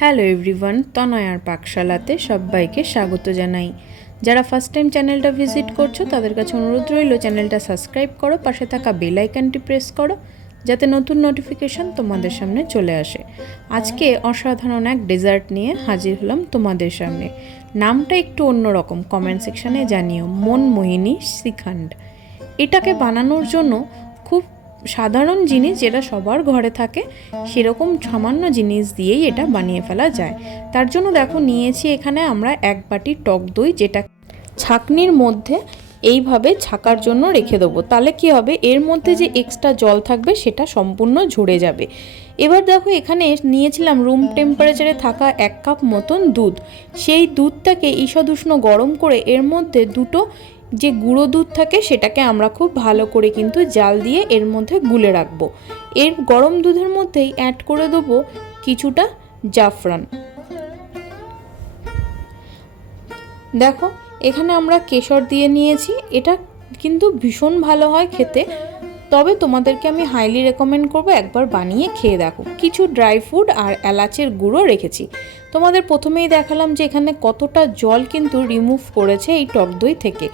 Hello everyone, তনয়ার পাকশালাতে সবাইকে স্বাগত জানাই। যারা ফার্স্ট টাইম চ্যানেলটা ভিজিট করছো তাদের কাছে অনুরোধ রইল চ্যানেলটা সাবস্ক্রাইব করো, পাশে থাকা বেল আইকনটি প্রেস করো যাতে নতুন নোটিফিকেশন তোমাদের সামনে চলে আসে। আজকে অসাধারণ এক ডেজার্ট নিয়ে হাজির হলাম তোমাদের সামনে। নামটা একটু অন্যরকম, কমেন্ট সেকশানে জানিও। মনমোহিনী শ্রীখণ্ড। এটাকে বানানোর জন্য খুব সাধারণ জিনিস যেটা সবার ঘরে থাকে সেরকম সামান্য জিনিস দিয়েই এটা বানিয়ে ফেলা যায়। তার জন্য দেখো নিয়েছি এখানে আমরা 1 বাটি টক দই, যেটা ছাঁকনির মধ্যে এইভাবে ছাকার জন্য রেখে দেবো। তাহলে কি হবে, এর মধ্যে যে এক্সট্রা জল থাকবে সেটা সম্পূর্ণ ঝরে যাবে। এবার দেখো এখানে নিয়েছিলাম রুম টেম্পারেচারে থাকা 1 কাপ মতন দুধ। সেই দুধটাকে ঈষদুষ্ণ গরম করে এর মধ্যে দুটো যে গুঁড়ো দুধ থাকে সেটাকে আমরা খুব ভালো করে কিন্তু জাল দিয়ে এর মধ্যে গুলে রাখবো। এর গরম দুধের মধ্যেই অ্যাড করে দেবো কিছুটা জাফরান। দেখো এখানে আমরা কেশর দিয়ে নিয়েছি, এটা কিন্তু ভীষণ ভালো হয় খেতে, তবে তোমাদেরকে আমি হাইলি রেকমেন্ড করবো একবার বানিয়ে খেয়ে দেখো। কিছু ড্রাই ফ্রুট আর এলাচের গুঁড়ো রেখেছি। তোমাদের প্রথমেই দেখালাম যে এখানে কতটা জল কিন্তু রিমুভ করেছে এই টক দই থেকে।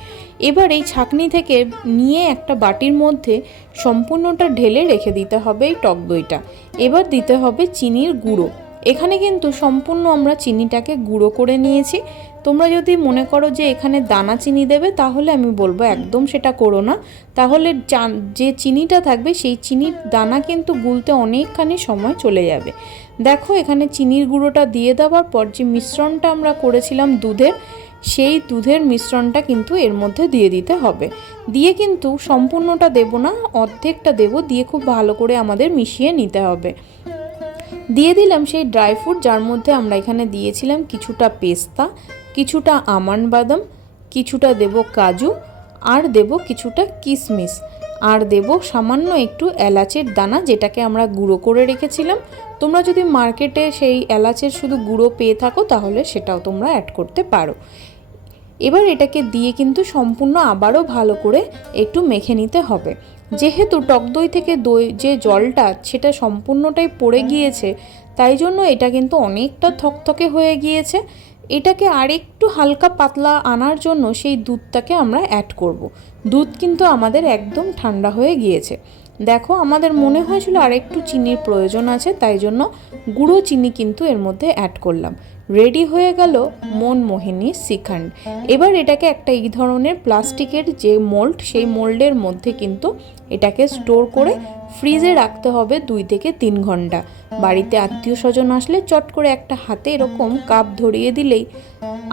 এবার এই ছাঁকনি থেকে নিয়ে একটা বাটির মধ্যে সম্পূর্ণটা ঢেলে রেখে দিতে হবে এই টক দইটা। এবার দিতে হবে চিনির গুঁড়ো। এখানে কিন্তু সম্পূর্ণ আমরা চিনিটাকে গুঁড়ো করে নিয়েছি। তোমরা যদি মনে করো যে এখানে দানা চিনি দেবে তাহলে আমি বলবো একদম সেটা করো না, তাহলে যে চিনিটা থাকবে সেই চিনির দানা কিন্তু গুলতে অনেকখানি সময় চলে যাবে। দেখো এখানে চিনির গুঁড়োটা দিয়ে দেওয়ার পর যে মিশ্রণটা আমরা করেছিলাম দুধের, সেই দুধের মিশ্রণটা কিন্তু এর মধ্যে দিয়ে দিতে হবে। দিয়ে কিন্তু সম্পূর্ণটা দেব না, অর্ধেকটা দেব, দিয়ে খুব ভালো করে আমাদের মিশিয়ে নিতে হবে। দিয়ে দিলাম সেই ড্রাই ফ্রুট, যার মধ্যে আমরা এখানে দিয়েছিলাম কিছুটা পেস্তা, কিছুটা আমন্ড বাদাম, কিছুটা দেব কাজু, আর দেব কিছুটা কিশমিশ, আর দেব সামান্য একটু এলাচের দানা যেটাকে আমরা গুঁড়ো করে রেখেছিলাম। তোমরা যদি মার্কেটে সেই এলাচের শুধু গুঁড়ো পেয়ে থাকো তাহলে সেটাও তোমরা অ্যাড করতে পারো। এবার এটাকে দিয়ে কিন্তু সম্পূর্ণ আবারও ভালো করে একটু মেখে নিতে হবে। যেহেতু টক দই থেকে দই যে জলটা সেটা সম্পূর্ণটাই পড়ে গিয়েছে, তাই জন্য এটা কিন্তু অনেকটা থকথকে হয়ে গিয়েছে। এটাকে আরেকটু হালকা পাতলা আনার জন্য সেই দুধটাকে আমরা অ্যাড করব। দুধ কিন্তু আমাদের একদম ঠান্ডা হয়ে গিয়েছে। দেখো আমাদের মনে হয়েছিল আরেকটু চিনির প্রয়োজন আছে, তাই জন্য গুঁড়ো চিনি কিন্তু এর মধ্যে অ্যাড করলাম। রেডি হয়ে গেল মনমোহিনী শ্রীখণ্ড। এবার এটাকে একটা এই ধরনের প্লাস্টিকের যে মোল্ড, সেই মোল্ডের মধ্যে কিন্তু এটাকে স্টোর করে ফ্রিজে রাখতে হবে 2 থেকে 3 ঘন্টা। বাড়িতে আত্মীয় স্বজন আসলে চট করে একটা হাতে এরকম কাপ ধরিয়ে দিলেই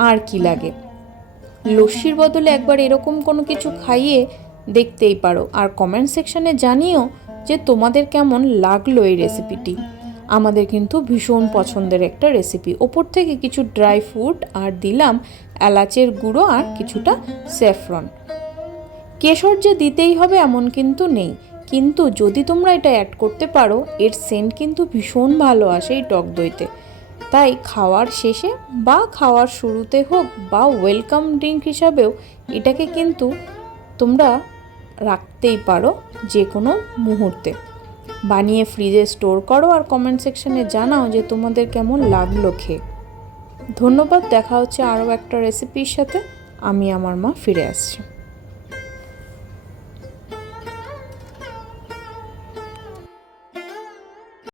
আর কি লাগে। লস্যির বদলে একবার এরকম কোনো কিছু খাইয়ে দেখতেই পারো। আর কমেন্ট সেকশানে জানিও যে তোমাদের কেমন লাগলো এই রেসিপিটি। আমাদের কিন্তু ভীষণ পছন্দের একটা রেসিপি। ওপর থেকে কিছু ড্রাই ফ্রুট আর দিলাম এলাচের গুঁড়ো আর কিছুটা স্যাফরন। কেশর যে দিতেই হবে এমন কিন্তু নেই, কিন্তু যদি তোমরা এটা অ্যাড করতে পারো এর সেন্ট কিন্তু ভীষণ ভালো আসে এই টক দইতে। তাই খাওয়ার শেষে বা খাওয়ার শুরুতে হোক বা ওয়েলকাম ড্রিঙ্ক হিসাবেও এটাকে কিন্তু তোমরা রাখতেই পারো যে কোনো মুহূর্তে। বানিয়ে ফ্রিজে স্টোর করো আর কমেন্ট সেকশনে জানাও যে তোমাদের কেমন লাগলো খেয়ে। ধন্যবাদ, দেখা হচ্ছে আরও একটা রেসিপির সাথে। আমি আমার মা ফিরে আসছি।